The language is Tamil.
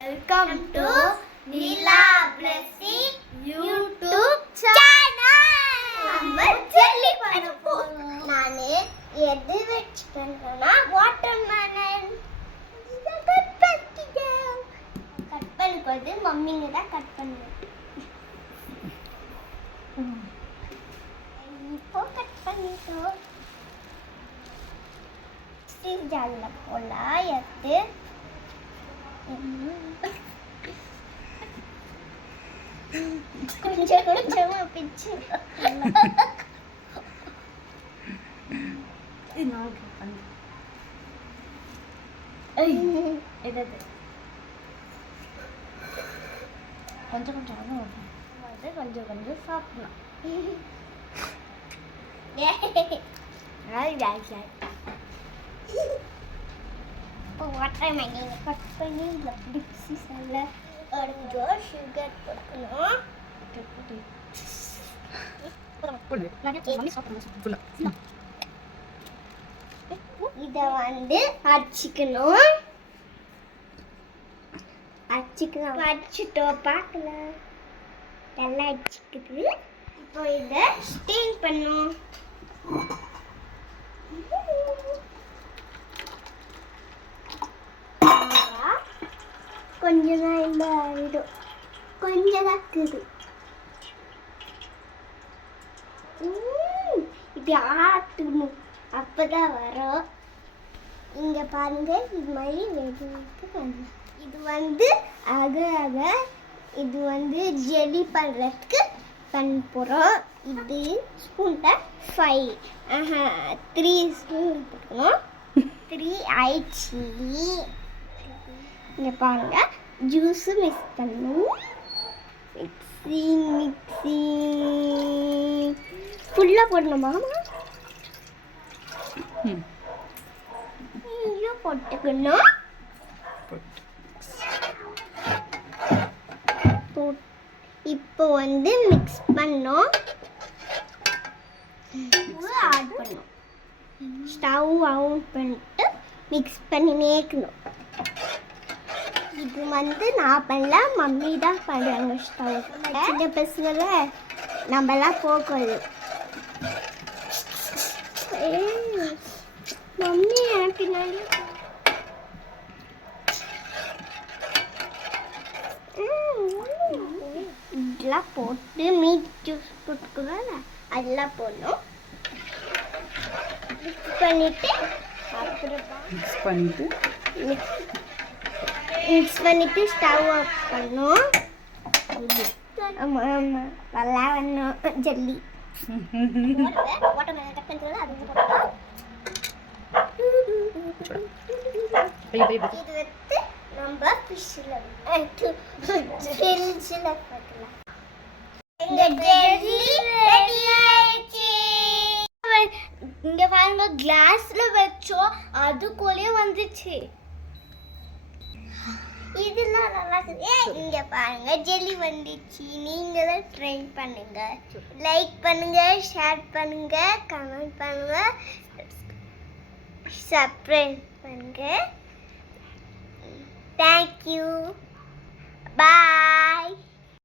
Welcome to Nila Blessing YouTube channel. நம்ம ஜெல்லி பண்ண போறோம். நானே எது வெச்சு பண்றேன்னா வாட்டர்மெலன். இத கட் பண்ணிட்டேன். கட் பண்ணும்போது மம்மிங்க தான் கட் பண்ணுவாங்க. இப்போ கட் பண்ணிட்டோம். ஸ்டீல் ஜார்ல போடலாம் எடுத்து கொஞ்சம் கொஞ்சமா பிச்சு கொஞ்சம் கொஞ்சம் கொஞ்சம் கொஞ்சம் சாப்பிடலாம். வாட்டர்மெலன் கட் பண்ணி இந்த பீஸஸ்ல கொஞ்சம் சுகர் போடணும். இதை அடிச்சுக்கணும். அடிச்சுட்டோம் பார்க்கலாம். நல்லா அடிச்சுக்குது. இப்போ இதை ஸ்டீம் பண்ணும். கொஞ்சம் தான் இந்த ஆயிடும். கொஞ்சம் தான் இருக்குது. இப்படி ஆட்டணும். அப்பதான் வரும். இங்க பாருங்க, இது மாதிரி வெடிக்கு. இது ஆக இது ஜெல்லி பண்றதுக்கு பண்ண போறோம். இது ஸ்பூன் 3 ஸ்பூன் போடணும். 3 ஆயிடுச்சு. இங்க பாருங்க, ஜூஸ் மிக்ஸ் பண்ணணும். மிக்ஸிங் ஃபுல்லா போடணுமா? இங்கே போட்டுக்கணும். இப்போ மிக்ஸ் பண்ணோம். ஆட் பண்ணோம். ஸ்டவ் ஆன் பண்ணிட்டு மிக்ஸ் பண்ணி நேக்கணும். இது நான் பண்ணல, மம்மி தான் பண்ணுறாங்க. ஸ்டவ் சின்ன பசங்கள நம்மலாம் போகல. மம்மி எனக்கு பின்னாடி இதெல்லாம் போட்டு மீட் ஜூஸ் போட்டுக்குவோம்ல, அதெல்லாம் போடணும். மிக்ஸ் பண்ணிட்டு ஸ்டவ் ஆஃப் பண்ணணும். ஆமாம் ஆமாம், நல்லா வேணும் ஜெல்லி. வாட்டர்மெலன் கட் பண்ணுறது அது போடலாம். இது நம்ம ஃபிஷ்ஷில் வைக்கலாம். இந்த ஜெல்லி ரெடி ஆயிடுச்சு. இங்க பாருங்க, கிளாஸ்ல வச்சோம், அதுக்குள்ளே வந்துச்சு. இதெல்லாம் நல்லா இருக்கு. இங்க பாருங்க, ஜெல்லி வந்துச்சு. நீங்களும் ட்ரை பண்ணுங்க. லைக் பண்ணுங்க, ஷேர் பண்ணுங்க, கமெண்ட் பண்ணுங்க, சப்ஸ்கிரைப் பண்ணுங்க. தேங்க்யூ. பாய்.